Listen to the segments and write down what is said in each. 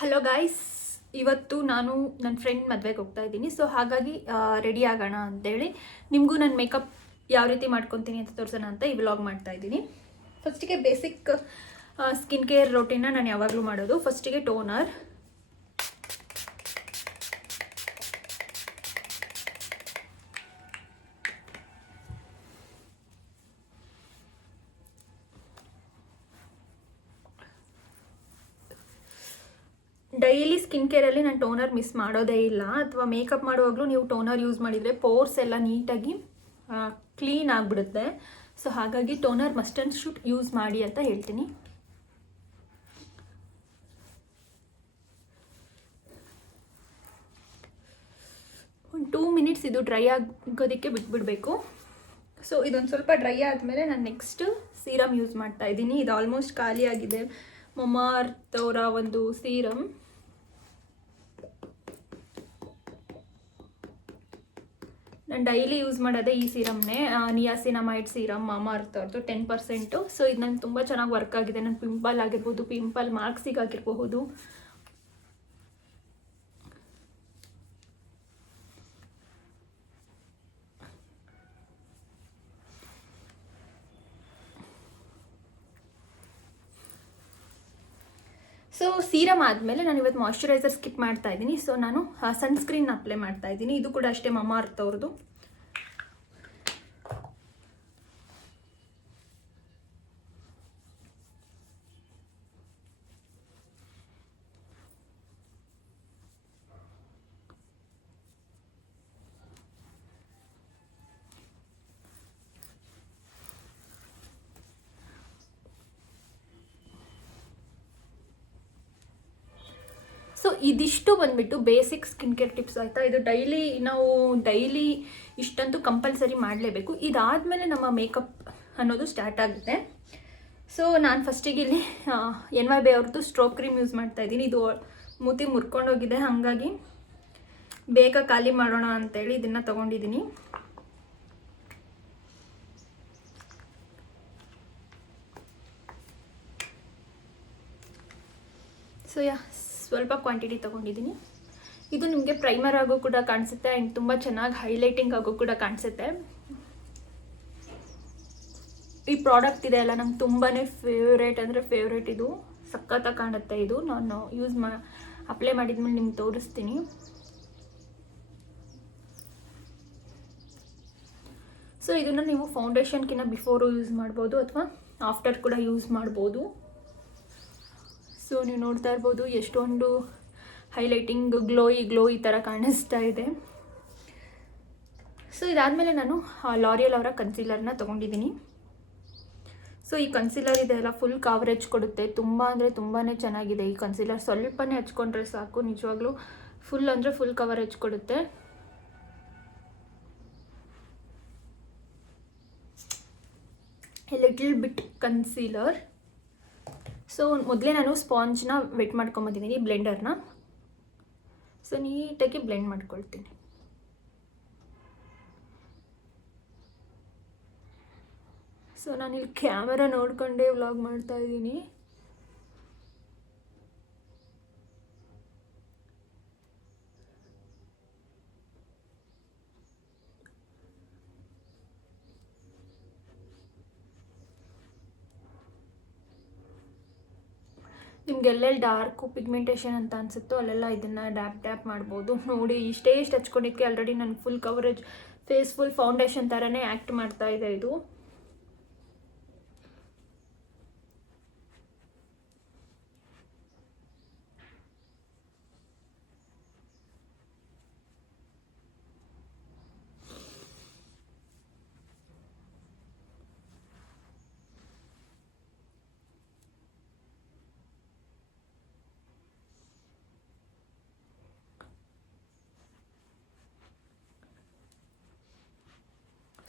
Hello guys, ಇವತ್ತು ನಾನು ನನ್ನ ಫ್ರೆಂಡ್ ಮದುವೆಗೆ ಹೋಗ್ತಾ ಇದ್ದೀನಿ. ಸೊ ಹಾಗಾಗಿ ರೆಡಿ ಆಗೋಣ ಅಂತೇಳಿ ನಿಮಗೂ ನನ್ನ ಮೇಕಪ್ ಯಾವ ರೀತಿ ಮಾಡ್ಕೊತೀನಿ ಅಂತ ತೋರಿಸೋಣ ಅಂತ ಈ ವ್ಲಾಗ್ ಮಾಡ್ತಾ ಇದ್ದೀನಿ. ಫಸ್ಟಿಗೆ ಬೇಸಿಕ್ ಸ್ಕಿನ್ ಕೇರ್ ರೊಟೀನ್ನ ನಾನು ಯಾವಾಗಲೂ ಮಾಡೋದು. ಫಸ್ಟಿಗೆ ಟೋನರ್, ಡೈಲಿ ಸ್ಕಿನ್ ಕೇರಲ್ಲಿ ನಾನು ಟೋನರ್ ಮಿಸ್ ಮಾಡೋದೇ ಇಲ್ಲ. ಅಥವಾ ಮೇಕಪ್ ಮಾಡುವಾಗಲೂ ನೀವು ಟೋನರ್ ಯೂಸ್ ಮಾಡಿದರೆ ಪೋರ್ಸ್ ಎಲ್ಲ ನೀಟಾಗಿ ಕ್ಲೀನ್ ಆಗಿಬಿಡುತ್ತೆ. ಸೊ ಹಾಗಾಗಿ toner must and should use ಮಾಡಿ ಅಂತ ಹೇಳ್ತೀನಿ. ಒಂದು 2 ಮಿನಿಟ್ಸ್ ಇದು ಡ್ರೈ ಆಗೋದಕ್ಕೆ ಬಿಟ್ಬಿಡಬೇಕು. ಸೊ ಇದೊಂದು ಸ್ವಲ್ಪ ಡ್ರೈ ಆದಮೇಲೆ ನಾನು ನೆಕ್ಸ್ಟ್ ಸೀರಮ್ ಯೂಸ್ ಮಾಡ್ತಾ ಇದ್ದೀನಿ. ಇದು ಆಲ್ಮೋಸ್ಟ್ ಖಾಲಿ ಆಗಿದೆ. ಮಮಾಅರ್ತ್ ಅವರ ಒಂದು ಸೀರಮ್. ನಾನು ಡೈಲಿ ಯೂಸ್ ಮಾಡೋದೇ ಈ ಸೀರಮ್ನೇ, ನಿಯಾಸಿನಮೈಡ್ ಸೀರಮ್, ಮಮಾಅರ್ತ್ ಅವ್ರದ್ದು 10%. ಸೊ ಇದು ನಂಗೆ ತುಂಬ ಚೆನ್ನಾಗಿ ವರ್ಕ್ ಆಗಿದೆ. ನನ್ನ ಪಿಂಪಲ್ ಆಗಿರ್ಬೋದು, ಪಿಂಪಲ್ ಮಾರ್ಕ್ಸಿಗಾಗಿರಬಹುದು. ಸೊ ಸೀರಮ್ ಆದಮೇಲೆ ನಾನು ಇವತ್ತು ಮಾಯ್ಶ್ಚರೈಸರ್ ಸ್ಕಿಪ್ ಮಾಡ್ತಾ ಇದ್ದೀನಿ. ಸೊ ನಾನು ಸನ್ಸ್ಕ್ರೀನ್ ಅಪ್ಲೈ ಮಾಡ್ತಾ ಇದ್ದೀನಿ. ಇದು ಕೂಡ ಅಷ್ಟೇ ಮಮಾಅರ್ತ್ ಅವ್ರದ್ದು. ಸೊ ಇದಿಷ್ಟು ಬಂದುಬಿಟ್ಟು ಬೇಸಿಕ್ ಸ್ಕಿನ್ ಕೇರ್ ಟಿಪ್ಸ್ ಆಯಿತಾ. ಇದು ಡೈಲಿ ಇಷ್ಟಂತೂ ಕಂಪಲ್ಸರಿ ಮಾಡಲೇಬೇಕು. ಇದಾದಮೇಲೆ ನಮ್ಮ ಮೇಕಪ್ ಅನ್ನೋದು ಸ್ಟಾರ್ಟ್ ಆಗುತ್ತೆ. ಸೊ ನಾನು ಫಸ್ಟಿಗೆ ಇಲ್ಲಿ NYB ಅವ್ರದ್ದು ಸ್ಟ್ರೋಕ್ ಕ್ರೀಮ್ ಯೂಸ್ ಮಾಡ್ತಾಯಿದ್ದೀನಿ. ಇದು ಮೂತಿ ಮುರ್ಕೊಂಡೋಗಿದೆ, ಹಾಗಾಗಿ ಬೇಗ ಖಾಲಿ ಮಾಡೋಣ ಅಂತೇಳಿ ಇದನ್ನು ತೊಗೊಂಡಿದ್ದೀನಿ. ಸೊ ಸ್ವಲ್ಪ ಕ್ವಾಂಟಿಟಿ ತೊಗೊಂಡಿದ್ದೀನಿ. ಇದು ನಿಮಗೆ ಪ್ರೈಮರ್ ಆಗೋ ಕೂಡ ಕಾಣಿಸುತ್ತೆ ಆ್ಯಂಡ್ ತುಂಬ ಚೆನ್ನಾಗಿ ಹೈಲೈಟಿಂಗ್ ಆಗೋ ಕೂಡ ಕಾಣಿಸುತ್ತೆ. ಈ ಪ್ರಾಡಕ್ಟ್ ಇದೆ ಅಲ್ಲ, ನಂಗೆ ತುಂಬಾ ಫೇವ್ರೇಟ್ ಅಂದರೆ ಫೇವ್ರೇಟ್. ಇದು ಸಖತ್ತಾಗಿ ಕಾಣುತ್ತೆ. ಇದು ನಾನು ಅಪ್ಲೈ ಮಾಡಿದ್ಮೇಲೆ ನಿಮ್ಗೆ ತೋರಿಸ್ತೀನಿ. ಸೊ ಇದನ್ನು ನೀವು ಫೌಂಡೇಶನ್ಗಿಂತ ಬಿಫೋರು ಯೂಸ್ ಮಾಡ್ಬೋದು ಅಥವಾ ಆಫ್ಟರ್ ಕೂಡ ಯೂಸ್ ಮಾಡ್ಬೋದು. ಸೊ ನೀವು ನೋಡ್ತಾ ಇರ್ಬೋದು ಎಷ್ಟೊಂದು ಹೈಲೈಟಿಂಗ್ ಗ್ಲೋ ಈ ಥರ ಕಾಣಿಸ್ತಾ ಇದೆ. ಸೊ ಇದಾದಮೇಲೆ ನಾನು ಲಾರಿಯಲ್ ಅವರ ಕನ್ಸೀಲರ್ನ ತೊಗೊಂಡಿದ್ದೀನಿ. ಸೊ ಈ ಕನ್ಸೀಲರ್ ಇದೆಲ್ಲ ಫುಲ್ ಕವರೇಜ್ ಕೊಡುತ್ತೆ. ತುಂಬ ಅಂದರೆ ತುಂಬಾ ಚೆನ್ನಾಗಿದೆ ಈ ಕನ್ಸೀಲರ್. ಸ್ವಲ್ಪನೇ ಹಚ್ಕೊಂಡ್ರೆ ಸಾಕು, ನಿಜವಾಗ್ಲೂ ಫುಲ್ ಅಂದರೆ ಫುಲ್ ಕವರೇಜ್ ಕೊಡುತ್ತೆ. Little bit concealer. ಸೊ ಮೊದಲೇ ನಾನು ಸ್ಪಾಂಜ್ನ ವೆಟ್ ಮಾಡ್ಕೊಂಬಂದಿದ್ದೀನಿ, ಬ್ಲೆಂಡರ್ನ. ಸೊ ನೀಟಾಗಿ ಬ್ಲೆಂಡ್ ಮಾಡ್ಕೊಳ್ತೀನಿ. ಸೊ ನಾನಿಲ್ಲಿ ಕ್ಯಾಮರಾ ನೋಡಿಕೊಂಡೇ ವ್ಲಾಗ್ ಮಾಡ್ತಾ ಇದ್ದೀನಿ. ನಿಮ್ಗೆ ಎಲ್ಲೆಲ್ಲಿ ಡಾರ್ಕು ಪಿಗ್ಮೆಂಟೇಷನ್ ಅಂತ ಅನಿಸುತ್ತೋ ಅಲ್ಲೆಲ್ಲ ಇದನ್ನು ಟ್ಯಾಪ್ ಮಾಡ್ಬೋದು. ನೋಡಿ ಇಷ್ಟು ಹಚ್ಕೊಂಡಿದ್ದಕ್ಕೆ ಆಲ್ರೆಡಿ ನನ್ನ full coverage face full foundation ಥರನೇ ಆ್ಯಕ್ಟ್ ಮಾಡ್ತಾ ಇದೆ ಇದು.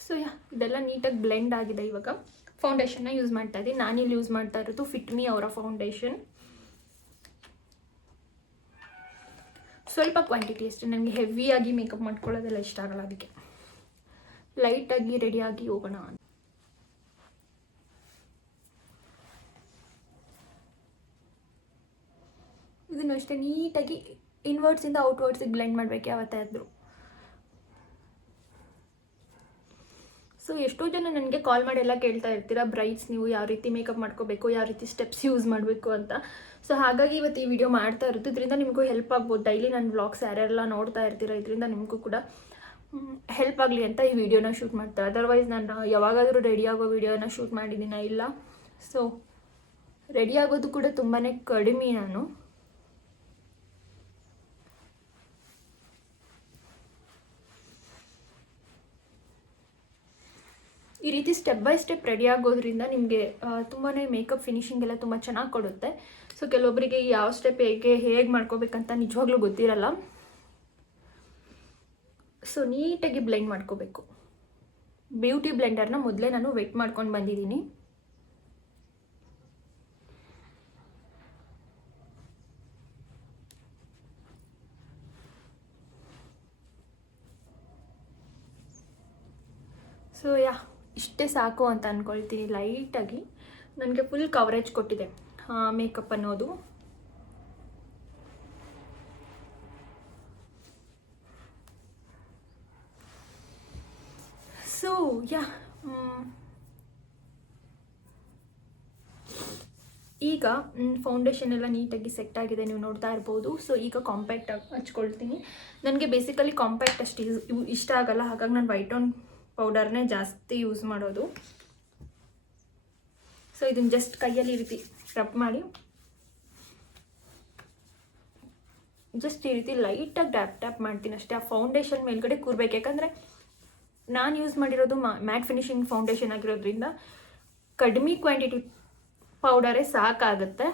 ಸೊ ಇದೆಲ್ಲ ನೀಟಾಗಿ ಬ್ಲೆಂಡ್ ಆಗಿದೆ. ಇವಾಗ ಫೌಂಡೇಶನ್ನ ಯೂಸ್ ಮಾಡ್ತಾ ಇದ್ದೀನಿ. ನಾನಿಲ್ಲಿ ಯೂಸ್ ಮಾಡ್ತಾ ಇರೋದು ಫಿಟ್ಮಿ ಅವರ ಫೌಂಡೇಶನ್. ಸ್ವಲ್ಪ ಕ್ವಾಂಟಿಟಿ ಅಷ್ಟೇ, ನನಗೆ ಹೆವಿಯಾಗಿ ಮೇಕಪ್ ಮಾಡ್ಕೊಳ್ಳೋದೆಲ್ಲ ಇಷ್ಟ ಆಗಲ್ಲ. ಅದಕ್ಕೆ ಲೈಟಾಗಿ ರೆಡಿಯಾಗಿ ಹೋಗೋಣ ಅಂತ. ಇದನ್ನು ಅಷ್ಟೇ ನೀಟಾಗಿ ಇನ್ವರ್ಡ್ಸಿಂದ ಔಟ್ವರ್ಡ್ಸಿಗೆ ಬ್ಲೆಂಡ್ ಮಾಡಬೇಕು ಯಾವತ್ತಾದರೂ. ಸೊ ಎಷ್ಟೋ ಜನ ನನಗೆ ಕಾಲ್ ಮಾಡಿ ಎಲ್ಲ ಕೇಳ್ತಾ ಇರ್ತೀರಾ, ಬ್ರೈಡ್ಸ್ ನೀವು ಯಾವ ರೀತಿ ಮೇಕಪ್ ಮಾಡ್ಕೋಬೇಕು, ಯಾವ ರೀತಿ ಸ್ಟೆಪ್ಸ್ ಯೂಸ್ ಮಾಡಬೇಕು ಅಂತ. ಸೊ ಹಾಗಾಗಿ ಇವತ್ತು ಈ ವಿಡಿಯೋ ಮಾಡ್ತಾ ಇರುತ್ತೆ. ಇದರಿಂದ ನಿಮಗೂ ಹೆಲ್ಪ್ ಆಗ್ಬೋದು. ಡೈಲಿ ನನ್ನ ವ್ಲಾಗ್ಸ್ ಯಾರೆಲ್ಲ ನೋಡ್ತಾ ಇರ್ತೀರ, ಇದರಿಂದ ನಿಮಗೂ ಕೂಡ ಹೆಲ್ಪ್ ಆಗಲಿ ಅಂತ ಈ ವಿಡಿಯೋನ ಶೂಟ್ ಮಾಡ್ತಾರೆ. ಅದರ್ವೈಸ್ ನಾನು ಯಾವಾಗಾದರೂ ರೆಡಿ ಆಗೋ ವಿಡಿಯೋನ ಶೂಟ್ ಮಾಡಿದ್ದೀನ ಇಲ್ಲ. ಸೊ ರೆಡಿ ಆಗೋದು ಕೂಡ ತುಂಬಾ ಕಡಿಮೆ ನಾನು. ಈ ರೀತಿ ಸ್ಟೆಪ್ ಬೈ ಸ್ಟೆಪ್ ರೆಡಿ ಆಗೋದ್ರಿಂದ ನಿಮಗೆ ತುಂಬಾ ಮೇಕಪ್ ಫಿನಿಶಿಂಗ್ ಎಲ್ಲ ತುಂಬ ಚೆನ್ನಾಗಿ ಕೊಡುತ್ತೆ. ಸೊ ಕೆಲವೊಬ್ಬರಿಗೆ ಯಾವ ಸ್ಟೆಪ್ ಹೇಗೆ ಮಾಡ್ಕೋಬೇಕಂತ ನಿಜವಾಗ್ಲೂ ಗೊತ್ತಿರಲ್ಲ. ಸೊ ನೀಟಾಗಿ ಬ್ಲೆಂಡ್ ಮಾಡ್ಕೋಬೇಕು. ಬ್ಯೂಟಿ ಬ್ಲೆಂಡರ್ನ ಮೊದಲೇ ನಾನು ವೆಟ್ ಮಾಡ್ಕೊಂಡು ಬಂದಿದ್ದೀನಿ. ಸೊ ಇಷ್ಟೇ ಸಾಕು ಅಂತ ಅಂದ್ಕೊಳ್ತೀನಿ. ಲೈಟಾಗಿ ನನಗೆ ಫುಲ್ ಕವರೇಜ್ ಕೊಟ್ಟಿದೆ ಮೇಕಪ್ ಅನ್ನೋದು. ಸೊ ಈಗ ಫೌಂಡೇಶನ್ ಎಲ್ಲ ನೀಟಾಗಿ ಸೆಟ್ ಆಗಿದೆ, ನೀವು ನೋಡ್ತಾ ಇರ್ಬೋದು. ಸೊ ಈಗ ಕಾಂಪ್ಯಾಕ್ಟ್ ಹಚ್ಕೊಳ್ತೀನಿ. ನನಗೆ ಬೇಸಿಕಲಿ ಕಾಂಪ್ಯಾಕ್ಟ್ ಅಷ್ಟು ಇಷ್ಟ ಆಗಲ್ಲ, ಹಾಗಾಗಿ ನಾನು ವೈಟ್ ಟೋನ್ ಪೌಡರ್ನೇ ಜಾಸ್ತಿ ಯೂಸ್ ಮಾಡೋದು. ಸೊ ಇದನ್ನು ಜಸ್ಟ್ ಕೈಯಲ್ಲಿ ಈ ರೀತಿ ರಬ್ ಮಾಡಿ ಜಸ್ಟ್ ಈ ರೀತಿ ಲೈಟಾಗಿ ಟ್ಯಾಪ್ ಮಾಡ್ತೀನಿ ಅಷ್ಟೇ. ಆ ಫೌಂಡೇಶನ್ ಮೇಲ್ಗಡೆ ಕೂರ್ಬೇಕು. ಯಾಕಂದರೆ ನಾನು ಯೂಸ್ ಮಾಡಿರೋದು ಮ್ಯಾಟ್ ಫಿನಿಶಿಂಗ್ ಫೌಂಡೇಶನ್ ಆಗಿರೋದ್ರಿಂದ ಕಡಿಮೆ ಕ್ವಾಂಟಿಟಿ ಪೌಡರೇ ಸಾಕಾಗುತ್ತೆ.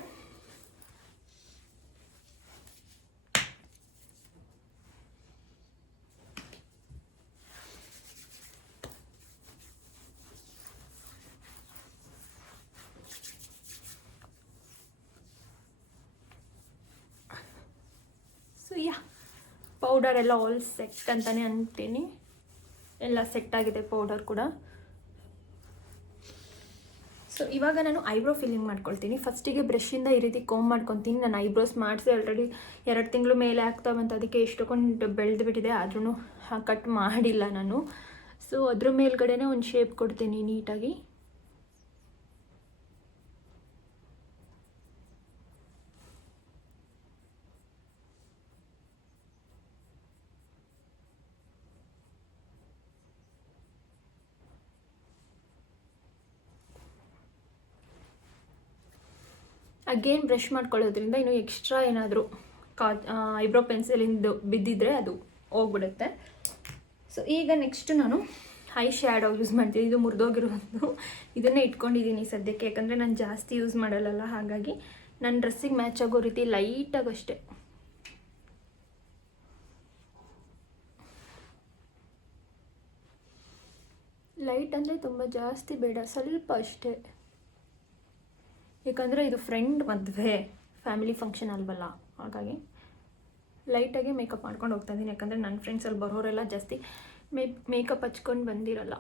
ಸೊ ಪೌಡರ್ ಎಲ್ಲ ಆಲ್ ಸೆಟ್ ಅಂತಲೇ ಅಂತೀನಿ. ಎಲ್ಲ ಸೆಟ್ ಆಗಿದೆ ಪೌಡರ್ ಕೂಡ. ಸೊ ಇವಾಗ ನಾನು ಐಬ್ರೋ ಫಿಲ್ಲಿಂಗ್ ಮಾಡ್ಕೊಳ್ತೀನಿ. ಫಸ್ಟಿಗೆ ಬ್ರಷಿಂದ ಈ ರೀತಿ ಕೋಮ್ ಮಾಡ್ಕೊತೀನಿ. ನಾನು ಐಬ್ರೋಸ್ ಮಾಡಿಸಿ ಆಲ್ರೆಡಿ 2 ತಿಂಗಳು ಮೇಲೆ ಆಗ್ತಾವಂತ, ಅದಕ್ಕೆ ಎಷ್ಟೊಂದು ಬೆಳೆದು ಬಿಟ್ಟಿದೆ, ಆದ್ರೂ ಕಟ್ ಮಾಡಿಲ್ಲ ನಾನು. ಸೊ ಅದ್ರ ಮೇಲ್ಗಡೆನೇ ಒಂದು ಶೇಪ್ ಕೊಡ್ತೀನಿ ನೀಟಾಗಿ. ಅಗೇನ್ ಬ್ರಷ್ ಮಾಡ್ಕೊಳ್ಳೋದ್ರಿಂದ ಇನ್ನು ಎಕ್ಸ್ಟ್ರಾ ಏನಾದರೂ ಐಬ್ರೋ ಪೆನ್ಸಿಲಿಂದು ಬಿದ್ದಿದ್ರೆ ಅದು ಹೋಗ್ಬಿಡುತ್ತೆ. ಸೊ ಈಗ ನೆಕ್ಸ್ಟ್ ನಾನು ಐ ಶ್ಯಾಡೋ ಯೂಸ್ ಮಾಡ್ತೀನಿ. ಇದು ಮುರಿದೋಗಿರೋದು, ಇದನ್ನೇ ಇಟ್ಕೊಂಡಿದ್ದೀನಿ ಸದ್ಯಕ್ಕೆ, ಯಾಕಂದರೆ ನಾನು ಜಾಸ್ತಿ ಯೂಸ್ ಮಾಡಲ್ಲ. ಹಾಗಾಗಿ ನನ್ನ ಡ್ರೆಸ್ಸಿಗೆ ಮ್ಯಾಚ್ ಆಗೋ ರೀತಿ ಲೈಟಾಗಿ ಅಷ್ಟೇ. ಲೈಟ್ ಅಂದರೆ ತುಂಬ ಜಾಸ್ತಿ ಬೇಡ, ಸ್ವಲ್ಪ ಅಷ್ಟೇ. ಯಾಕಂದರೆ ಇದು ಫ್ರೆಂಡ್ ಮದುವೆ, ಫ್ಯಾಮಿಲಿ ಫಂಕ್ಷನ್ ಅಲ್ವಲ್ಲ, ಹಾಗಾಗಿ ಲೈಟಾಗಿ ಮೇಕಪ್ ಮಾಡ್ಕೊಂಡು ಹೋಗ್ತಾ ಇದ್ದೀನಿ. ಯಾಕಂದರೆ ನನ್ನ ಫ್ರೆಂಡ್ಸಲ್ಲಿ ಬರೋರೆಲ್ಲ ಜಾಸ್ತಿ ಮೇಕಪ್ ಹಚ್ಕೊಂಡು ಬಂದಿರಲ್ಲ.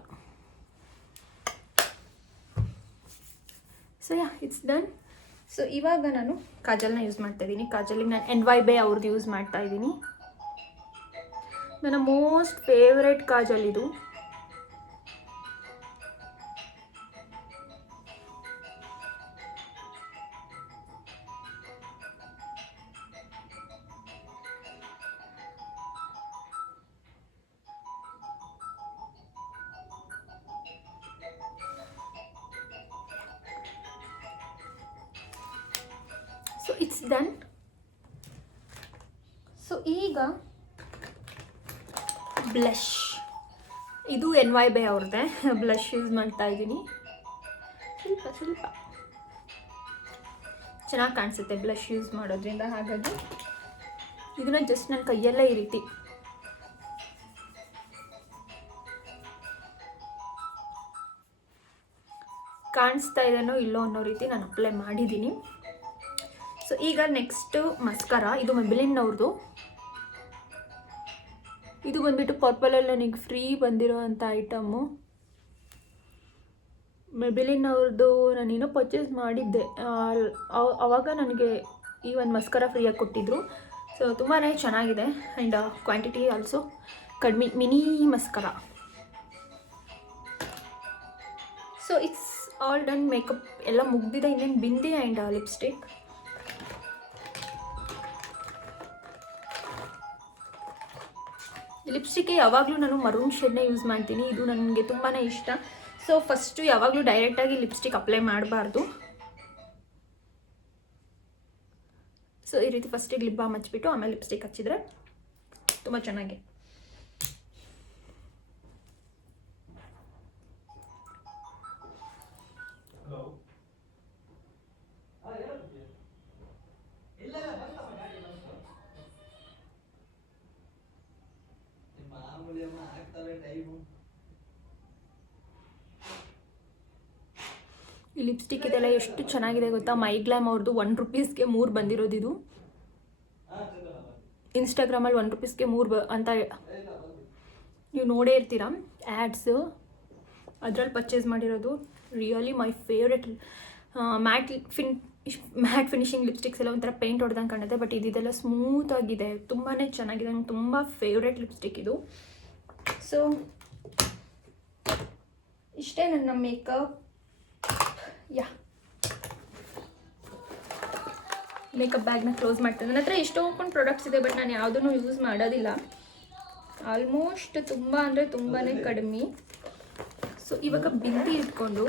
So it's done. ಸೊ ಇವಾಗ ನಾನು ಕಾಜಲ್ನ ಯೂಸ್ ಮಾಡ್ತಾ ಇದ್ದೀನಿ. ಕಾಜಲಿಗೆ ನಾನು NYBE ಅವ್ರದ್ದು ಯೂಸ್ ಮಾಡ್ತಾ ಇದ್ದೀನಿ. ನನ್ನ ಮೋಸ್ಟ್ ಫೇವ್ರೆಟ್ ಕಾಜಲ್ ಇದು. So it's done. ಸೊ ಈಗ ಬ್ಲಷ್, ಇದು NYBE ಅವ್ರದ್ದೇ ಬ್ಲಷ್ ಯೂಸ್ ಮಾಡ್ತಾ ಇದ್ದೀನಿ. ಸ್ವಲ್ಪ ಚೆನ್ನಾಗಿ ಕಾಣಿಸುತ್ತೆ ಬ್ಲಷ್ ಯೂಸ್ ಮಾಡೋದ್ರಿಂದ. ಹಾಗಾಗಿ ಇದನ್ನ ಜಸ್ಟ್ ನನ್ನ ಕೈಯಲ್ಲೇ ಈ ರೀತಿ ಕಾಣಿಸ್ತಾ ಇದೆನೋ ಇಲ್ಲೋ ಅನ್ನೋ ರೀತಿ ನಾನು ಅಪ್ಲೈ ಮಾಡಿದ್ದೀನಿ. ಸೊ ಈಗ ನೆಕ್ಸ್ಟು ಮಸ್ಕರಾ. ಇದು ಮೆಬಿಲಿನ್ ಅವ್ರದ್ದು. ಇದು ಬಂದುಬಿಟ್ಟು ಪರ್ಪಲಲ್ಲಿ ನನಗೆ ಫ್ರೀ ಬಂದಿರೋ ಅಂಥ ಐಟಮು. ಮೆಬಿಲಿನ್ ಅವ್ರದ್ದು ನಾನೇನೋ ಪರ್ಚೇಸ್ ಮಾಡಿದ್ದೆ, ಆವಾಗ ನನಗೆ ಈ ಒಂದು ಮಸ್ಕರ ಫ್ರೀಯಾಗಿ ಕೊಟ್ಟಿದ್ದರು. ಸೊ ತುಂಬಾ ಚೆನ್ನಾಗಿದೆ ಆ್ಯಂಡ್ ಕ್ವಾಂಟಿಟಿ ಆಲ್ಸೋ ಕಡಿಮೆ. Mini ಮಸ್ಕರ. So it's all done. Makeup ಎಲ್ಲ ಮುಗ್ದಿದೆ. ಇನ್ನೇನು ಬಿಂದಿ ಆ್ಯಂಡ್ ಲಿಪ್ಸ್ಟಿಕ್. ಲಿಪ್ಸ್ಟಿಕ್ಗೆ ಯಾವಾಗಲೂ ನಾನು ಮರೂನ್ ಶೇಡ್ನೇ ಯೂಸ್ ಮಾಡ್ತೀನಿ. ಇದು ನನಗೆ ತುಂಬಾ ಇಷ್ಟ. ಸೊ ಫಸ್ಟು ಯಾವಾಗಲೂ ಡೈರೆಕ್ಟಾಗಿ ಲಿಪ್ಸ್ಟಿಕ್ ಅಪ್ಲೈ ಮಾಡಬಾರ್ದು. ಸೊ ಈ ರೀತಿ ಫಸ್ಟಿಗೆ ಲಿಪ್ ಬಾಮ್ ಹಚ್ಬಿಟ್ಟು ಆಮೇಲೆ ಲಿಪ್ಸ್ಟಿಕ್ ಹಚ್ಚಿದ್ರೆ ತುಂಬ ಚೆನ್ನಾಗಿ. ಈ ಲಿಪ್ಸ್ಟಿಕ್ ಇದೆಲ್ಲ ಎಷ್ಟು ಚೆನ್ನಾಗಿದೆ ಗೊತ್ತಾ. ಮೈಗ್ಲಾಮ್ ಅವ್ರದ್ದು 1 ರೂಪೀಸ್ಗೆ 3 ಬಂದಿರೋದು. ಇದು ಇನ್ಸ್ಟಾಗ್ರಾಮಲ್ಲಿ 1 ರೂಪೀಸ್ಗೆ 3 ಅಂತ ನೀವು ನೋಡೇ ಇರ್ತೀರಾ ಆ್ಯಡ್ಸು. ಅದರಲ್ಲಿ ಪರ್ಚೇಸ್ ಮಾಡಿರೋದು. Really my favourite. Mat finishing lipsticks ಎಲ್ಲ ಒಂಥರ ಪೇಂಟ್ ಹೊಡೆದಂಗೆ ಕಾಣುತ್ತೆ. ಬಟ್ ಇದೆಲ್ಲ ಸ್ಮೂತಾಗಿದೆ. ತುಂಬಾ ಚೆನ್ನಾಗಿದೆ. ನಂಗೆ ತುಂಬ ಫೇವ್ರೆಟ್ ಲಿಪ್ಸ್ಟಿಕ್ ಇದು. ಸೊ ಇಷ್ಟೇ ನನ್ನ ಮೇಕಪ್. ಮೇಕಪ್ ಬ್ಯಾಗ್ನ ಕ್ಲೋಸ್ ಮಾಡ್ತೀನಿ. ನನ್ನ ಹತ್ರ ಎಷ್ಟೊಂದು ಪ್ರಾಡಕ್ಟ್ಸ್ ಇದೆ ಬಟ್ ನಾನು ಯಾವುದನ್ನು ಯೂಸ್ ಮಾಡೋದಿಲ್ಲ. ಆಲ್ಮೋಸ್ಟ್ ತುಂಬ ಅಂದರೆ ತುಂಬಾ ಕಡಿಮೆ. ಸೊ ಇವಾಗ ಬಿಂದಿ ಇಟ್ಕೊಂಡು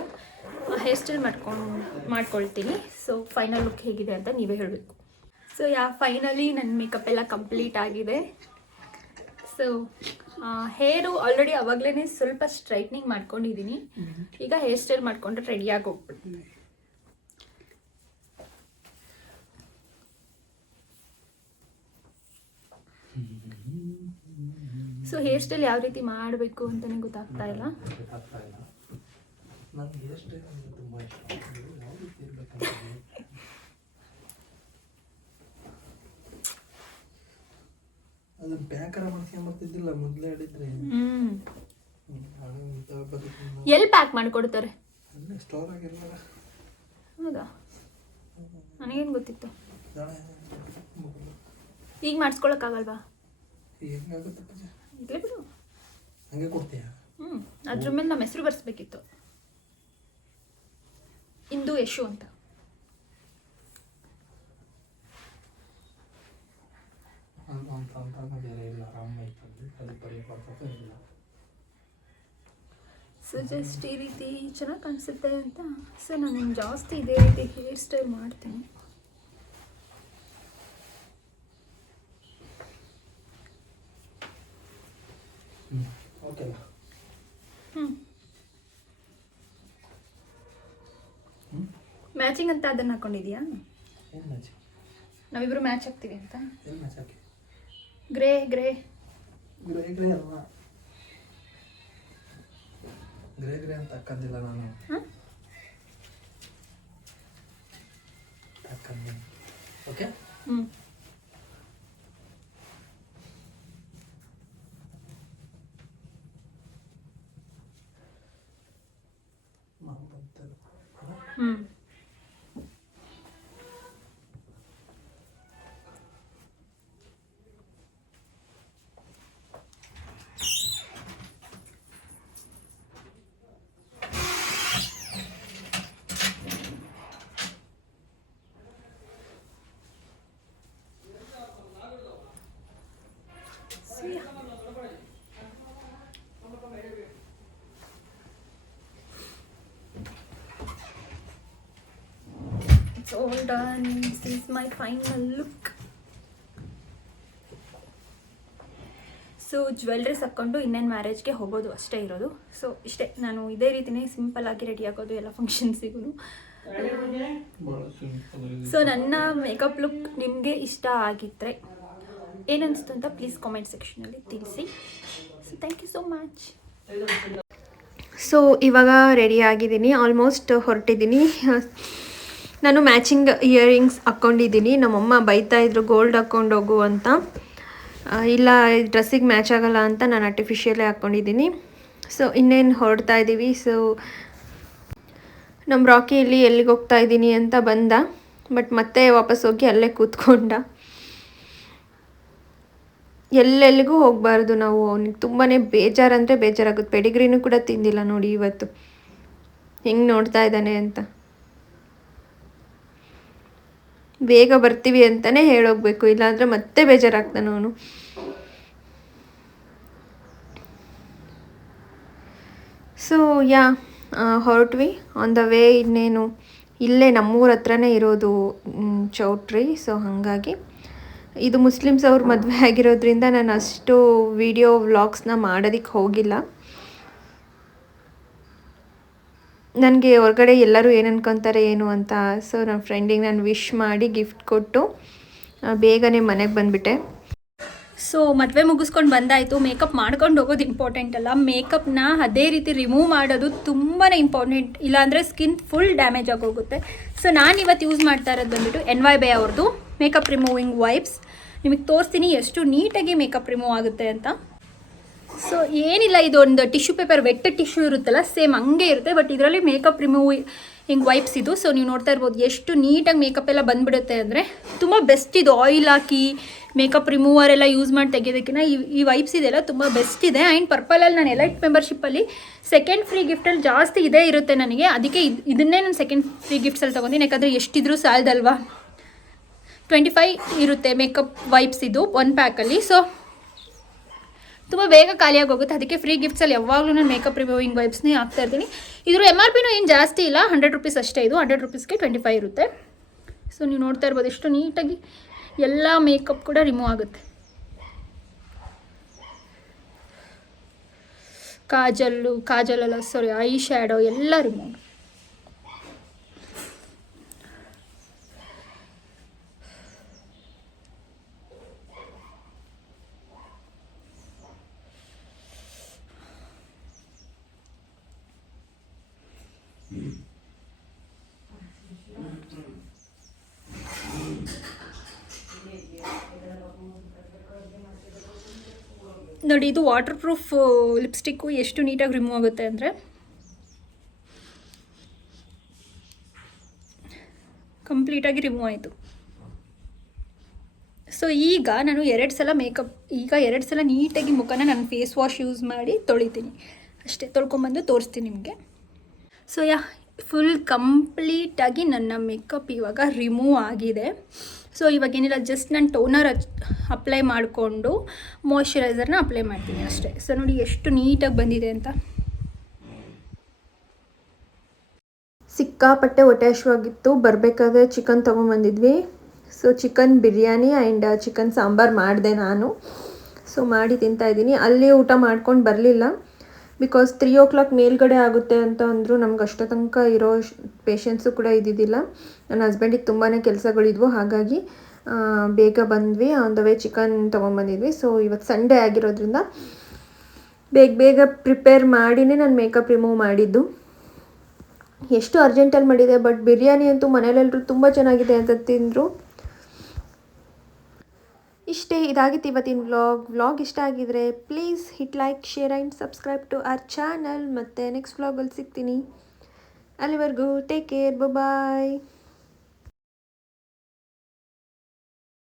ಹೇರ್ ಸ್ಟೈಲ್ ಮಾಡ್ಕೊಳ್ತೀನಿ. ಸೊ ಫೈನಲ್ ಲುಕ್ ಹೇಗಿದೆ ಅಂತ ನೀವೇ ಹೇಳಬೇಕು. ಸೊ ಫೈನಲಿ ನನ್ನ ಮೇಕಪ್ ಎಲ್ಲ ಕಂಪ್ಲೀಟ್ ಆಗಿದೆ. ಸೊ ಹೇರು ಆಲ್ರೆಡಿ ಆವಾಗಲೇ ಸ್ವಲ್ಪ ಸ್ಟ್ರೈಟ್ನಿಂಗ್ ಮಾಡ್ಕೊಂಡಿದ್ದೀನಿ. ಈಗ ಹೇರ್ ಸ್ಟೈಲ್ ಮಾಡಿಕೊಂಡ್ರೆ ರೆಡಿಯಾಗಿ ಹೋಗ್ಬಿಡ್ತೀನಿ. ಸೊ ಹೇರ್ ಸ್ಟೈಲ್ ಯಾವ ರೀತಿ ಮಾಡಬೇಕು ಅಂತಲೇ ಗೊತ್ತಾಗ್ತಾ ಇಲ್ಲ. ಎಲ್ಲಿ ಪ್ಯಾಕ್ ಮಾಡಿಕೊಡ್ತಾರೆ? ಹೌದಾ, ನನಗೇನು ಗೊತ್ತಿತ್ತು. ಈಗ ಮಾಡಿಸ್ಕೊಳಕ್ಕಾಗಲ್ವಾ? ಇರ್ಲಿ ಬಿಡು. ಅದ್ರ ಮೇಲೆ ನಮ್ಮ ಹೆಸರು ಬರ್ಸ್ಬೇಕಿತ್ತು, ಇಂದು ಯಶು ಅಂತ. ಸೊ ಜಸ್ಟ್ ಈ ರೀತಿ ಚೆನ್ನಾಗಿ ಕಾಣಿಸುತ್ತೆ ಅಂತ. ಸೊ ನಾನು ಜಾಸ್ತಿ ಇದೇ ರೀತಿ ಹೇರ್ ಸ್ಟೈಲ್ ಮಾಡ್ತೀನಿ. ಮ್ಯಾಚಿಂಗ್ ಅಂತ ಅದನ್ನ ಹಾಕೊಂಡಿದ್ಯಾ? ನಾವಿಬ್ರು ಮ್ಯಾಚ್ ಆಗ್ತೀವಿ ಅಂತ. ಗ್ರೇ ಗ್ರೇ ಗ್ರೇ ಗ್ರೇ ಅಲ್ವಾ? ಗ್ರೇ ಗ್ರೇ ಅಂತ ಹಾಕಂದಿಲ್ಲ ನಾನು. Okay. It's all done. This is my final look. So jewelleries ಹಾಕ್ಕೊಂಡು ಇನ್ನೇನು ಮ್ಯಾರೇಜ್ಗೆ ಹೋಗೋದು ಅಷ್ಟೇ ಇರೋದು. ಸೊ ಇಷ್ಟೇ, ನಾನು ಇದೇ ರೀತಿಯೇ ಸಿಂಪಲ್ ಆಗಿ ರೆಡಿ ಆಗೋದು ಎಲ್ಲ ಫಂಕ್ಷನ್ಸಿಗೂ. ಸೊ ನನ್ನ ಮೇಕಪ್ ಲುಕ್ ನಿಮಗೆ ಇಷ್ಟ ಆಗಿದ್ದರೆ ಏನನ್ನಿಸ್ತು ಅಂತ ಪ್ಲೀಸ್ ಕಾಮೆಂಟ್ ಸೆಕ್ಷನಲ್ಲಿ ತಿಳಿಸಿ. So thank you so much. So ಇವಾಗ ರೆಡಿ ಆಗಿದ್ದೀನಿ, ಆಲ್ಮೋಸ್ಟ್ ಹೊರಟಿದ್ದೀನಿ. ನಾನು ಮ್ಯಾಚಿಂಗ್ ಇಯರಿಂಗ್ಸ್ ಹಾಕ್ಕೊಂಡಿದ್ದೀನಿ. ನಮ್ಮಮ್ಮ ಬೈತಾ ಇದ್ರು ಗೋಲ್ಡ್ ಹಾಕ್ಕೊಂಡು ಹೋಗು ಅಂತ. ಇಲ್ಲ ಡ್ರೆಸ್ಸಿಗೆ ಮ್ಯಾಚ್ ಆಗೋಲ್ಲ ಅಂತ ನಾನು ಆರ್ಟಿಫಿಷಿಯಲೇ ಹಾಕ್ಕೊಂಡಿದ್ದೀನಿ. ಸೊ ಇನ್ನೇನು ಹೊರಡ್ತಾ ಇದ್ದೀವಿ. ಸೊ ನಮ್ಮ ರಾಕಿ ಇಲ್ಲಿ ಎಲ್ಲಿಗೆ ಹೋಗ್ತಾ ಇದ್ದೀನಿ ಅಂತ ಬಂದ. ಬಟ್ ಮತ್ತೆ ವಾಪಸ್ ಹೋಗಿ ಅಲ್ಲೇ ಕೂತ್ಕೊಂಡ. ಎಲ್ಲೆಲ್ಲಿಗೂ ಹೋಗಬಾರ್ದು ನಾವು. ಅವನಿಗೆ ತುಂಬಾ ಬೇಜಾರಂದರೆ ಬೇಜಾರಾಗುತ್ತೆ. ಪೆಡಿಗ್ರಿನೂ ಕೂಡ ತಿಂದಿಲ್ಲ ನೋಡಿ ಇವತ್ತು, ಹೆಂಗೆ ನೋಡ್ತಾ ಇದ್ದಾನೆ ಅಂತ. ಬೇಗ ಬರ್ತೀವಿ ಅಂತಲೇ ಹೇಳೋಗ್ಬೇಕು, ಇಲ್ಲಾಂದರೆ ಮತ್ತೆ ಬೇಜಾರಾಗ್ತಾನೆ ಅವನು. ಸೊ ಯಾ ಹೊರಟ್ವಿ. ಆನ್ ದ ವೇ ಇನ್ನೇನು ಇಲ್ಲೇ ನಮ್ಮೂರ ಹತ್ರನೇ ಇರೋದು ಚೌಟ್ರಿ. ಸೊ ಹಾಗಾಗಿ ಇದು ಮುಸ್ಲಿಮ್ಸ್ ಅವ್ರ ಮದುವೆ ಆಗಿರೋದ್ರಿಂದ ನಾನು ಅಷ್ಟು ವಿಡಿಯೋ ವ್ಲಾಗ್ಸ್ನ ಮಾಡೋದಕ್ಕೆ ಹೋಗಿಲ್ಲ. ನನಗೆ ಹೊರಗಡೆ ಎಲ್ಲರೂ ಏನು ಅನ್ಕೊತಾರೆ ಏನು ಅಂತ. ಸೊ ನನ್ನ ಫ್ರೆಂಡಿಗೆ ನಾನು ವಿಶ್ ಮಾಡಿ ಗಿಫ್ಟ್ ಕೊಟ್ಟು ಬೇಗನೆ ಮನೆಗೆ ಬಂದುಬಿಟ್ಟೆ. ಸೊ ಮದುವೆ ಮುಗಿಸ್ಕೊಂಡು ಬಂದಾಯಿತು. ಮೇಕಪ್ ಮಾಡ್ಕೊಂಡು ಹೋಗೋದು ಇಂಪಾರ್ಟೆಂಟ್ ಅಲ್ಲ, ಮೇಕಪ್ನ ಅದೇ ರೀತಿ ರಿಮೂವ್ ಮಾಡೋದು ತುಂಬಾ ಇಂಪಾರ್ಟೆಂಟ್. ಇಲ್ಲಾಂದರೆ ಸ್ಕಿನ್ ಫುಲ್ ಡ್ಯಾಮೇಜ್ ಆಗೋಗುತ್ತೆ. ಸೊ ನಾನು ಇವತ್ತು ಯೂಸ್ ಮಾಡ್ತಾ ಇರೋದು ಬಂದುಬಿಟ್ಟು NYBay ಅವ್ರದ್ದು ಮೇಕಪ್ ರಿಮೂವಿಂಗ್ ವೈಪ್ಸ್. ನಿಮಗೆ ತೋರಿಸ್ತೀನಿ ಎಷ್ಟು ನೀಟಾಗಿ ಮೇಕಪ್ ರಿಮೂವ್ ಆಗುತ್ತೆ ಅಂತ. ಸೊ ಏನಿಲ್ಲ, ಇದು ಒಂದು ಟಿಶ್ಯೂ ಪೇಪರ್, ವೆಟ್ ಟಿಶ್ಯೂ ಇರುತ್ತಲ್ಲ, ಸೇಮ್ ಹಂಗೆ ಇರುತ್ತೆ. ಬಟ್ ಇದರಲ್ಲಿ ಮೇಕಪ್ ರಿಮೂವ್ ಹಿಂಗೆ ವೈಪ್ಸ್ ಇದು. ಸೊ ನೀವು ನೋಡ್ತಾ ಇರ್ಬೋದು ಎಷ್ಟು ನೀಟಾಗಿ ಮೇಕಪ್ ಎಲ್ಲ ಬಂದುಬಿಡುತ್ತೆ ಅಂದರೆ ತುಂಬ ಬೆಸ್ಟ್ ಇದು. ಆಯಿಲ್ ಹಾಕಿ ಮೇಕಪ್ ರಿಮೂವರ್ ಎಲ್ಲ ಯೂಸ್ ಮಾಡಿ ತೆಗೆಯೋದಕ್ಕಿಂತ ಈ ವೈಪ್ಸ್ ಇದೆಲ್ಲ ತುಂಬ ಬೆಸ್ಟ್ ಇದೆ. ಆ್ಯಂಡ್ ಪರ್ಪಲಲ್ಲಿ ನಾನು ಎಲೈಟ್ ಮೆಂಬರ್ಶಿಪ್ಪಲ್ಲಿ ಸೆಕೆಂಡ್ ಫ್ರೀ ಗಿಫ್ಟಲ್ಲಿ ಜಾಸ್ತಿ ಇದೇ ಇರುತ್ತೆ ನನಗೆ. ಅದಕ್ಕೆ ಇದನ್ನೇ ನಾನು ಸೆಕೆಂಡ್ ಫ್ರೀ ಗಿಫ್ಟ್ಸಲ್ಲಿ ತೊಗೊಂತೀನಿ. ಯಾಕಂದರೆ ಎಷ್ಟಿದ್ರೂ ಸಾಲದಲ್ವಾ. 25 ಇರುತ್ತೆ ಮೇಕಪ್ ವೈಪ್ಸ್ ಇದು ಒಂದು ಪ್ಯಾಕಲ್ಲಿ. ಸೊ ತುಂಬ ಬೇಗ ಖಾಲಿಯಾಗಿ ಹೋಗುತ್ತೆ. ಅದಕ್ಕೆ ಫ್ರೀ ಗಿಫ್ಟ್ಸಲ್ಲಿ ಯಾವಾಗಲೂ ನಾನು ಮೇಕಪ್ ರಿಮೂವಿಂಗ್ ವೈಪ್ಸ್ನೇ ಹಾಕ್ತಾ ಇರ್ತೀನಿ. ಇದ್ರ MRPನೂ ಏನು ಜಾಸ್ತಿ ಇಲ್ಲ, 100 ರೂಪೀಸ್ ಅಷ್ಟೇ. ಇದು 100 ರೂಪೀಸ್ಗೆ 25 ಇರುತ್ತೆ. ಸೊ ನೀವು ನೋಡ್ತಾ ಇರ್ಬೋದು ಎಷ್ಟು ನೀಟಾಗಿ ಎಲ್ಲ ಮೇಕಪ್ ಕೂಡ ರಿಮೂವ್ ಆಗುತ್ತೆ. ಕಾಜಲಲ್ಲ ಸಾರಿ, ಐ ಶ್ಯಾಡೋ ಎಲ್ಲ ರಿಮೂವ್. ನೋಡಿ, ಇದು ವಾಟರ್ ಪ್ರೂಫ್ ಲಿಪ್ಸ್ಟಿಕ್ಕು ಎಷ್ಟು ನೀಟಾಗಿ ರಿಮೂವ್ ಆಗುತ್ತೆ ಅಂದರೆ ಕಂಪ್ಲೀಟಾಗಿ ರಿಮೂವ್ ಆಯಿತು. ಸೊ ಈಗ ನಾನು 2 ಸಲ ಎರಡು ಸಲ ನೀಟಾಗಿ ಮುಖನ ನಾನು ಫೇಸ್ ವಾಶ್ ಯೂಸ್ ಮಾಡಿ ತೊಳಿತೀನಿ ಅಷ್ಟೇ. ತೊಳ್ಕೊಂಬಂದು ತೋರಿಸ್ತೀನಿ ನಿಮಗೆ. ಸೊ ಫುಲ್ ಕಂಪ್ಲೀಟಾಗಿ ನನ್ನ ಮೇಕಪ್ ಇವಾಗ ರಿಮೂವ್ ಆಗಿದೆ. ಸೊ ಇವಾಗೇನಿಲ್ಲ, ಜಸ್ಟ್ ನಾನು ಟೋನರ್ ಅಪ್ಲೈ ಮಾಡಿಕೊಂಡು ಮಾಯ್ಶ್ಚರೈಸರ್ನ ಅಪ್ಲೈ ಮಾಡ್ತೀನಿ ಅಷ್ಟೇ. ಸೊ ನೋಡಿ ಎಷ್ಟು ನೀಟಾಗಿ ಬಂದಿದೆ ಅಂತ. ಸಿಕ್ಕಾಪಟ್ಟೆ ಹೊಟ್ಟೆ ಹಸಿವಾಗಿತ್ತು. ಬರಬೇಕಾದ್ರೆ ಚಿಕನ್ ತೊಗೊಂಬಂದಿದ್ವಿ. So chicken biryani and chicken sambar ಮಾಡಿದೆ ನಾನು. ಸೊ ಮಾಡಿ ತಿಂತಾಯಿದ್ದೀನಿ. ಅಲ್ಲಿ ಊಟ ಮಾಡ್ಕೊಂಡು ಬರಲಿಲ್ಲ, ಬಿಕಾಸ್ 3 o'clock ಮೇಲ್ಗಡೆ ಆಗುತ್ತೆ ಅಂತ ಅಂದರು. ನಮ್ಗೆ ಅಷ್ಟೋ ತನಕ ಇರೋ ಪೇಷನ್ಸು ಕೂಡ ಇದ್ದಿದ್ದಿಲ್ಲ. ನನ್ನ ಹಸ್ಬೆಂಡಿಗೆ ತುಂಬಾ ಕೆಲಸಗಳಿದ್ವು, ಹಾಗಾಗಿ ಬೇಗ ಬಂದ್ವಿ. ಆನ್ ದ ವೇ ಚಿಕನ್ ತೊಗೊಂಬಂದಿದ್ವಿ. ಸೊ ಇವತ್ತು ಸಂಡೇ ಆಗಿರೋದ್ರಿಂದ ಬೇಗ ಪ್ರಿಪೇರ್ ಮಾಡಿನೇ ನಾನು ಮೇಕಪ್ ರಿಮೂವ್ ಮಾಡಿದ್ದು. ಎಷ್ಟು ಅರ್ಜೆಂಟಲ್ಲಿ ಮಾಡಿದೆ. ಬಟ್ ಬಿರಿಯಾನಿ ಅಂತೂ ಮನೇಲೆಲ್ಲರೂ ತುಂಬ ಚೆನ್ನಾಗಿದೆ ಅಂತ ತಿಂದರು. ಇಷ್ಟೇ, ಇದಾಗಿತ್ತು ಇವತ್ತಿನ ವ್ಲಾಗ್ ಇಷ್ಟ ಆಗಿದರೆ please hit like, share and subscribe to our channel. ಮತ್ತು ನೆಕ್ಸ್ಟ್ ವ್ಲಾಗಲ್ಲಿ ಸಿಗ್ತೀನಿ. ಅಲ್ಲಿವರೆಗೂ ಟೇಕ್ ಕೇರ್, ಬಾಯ್.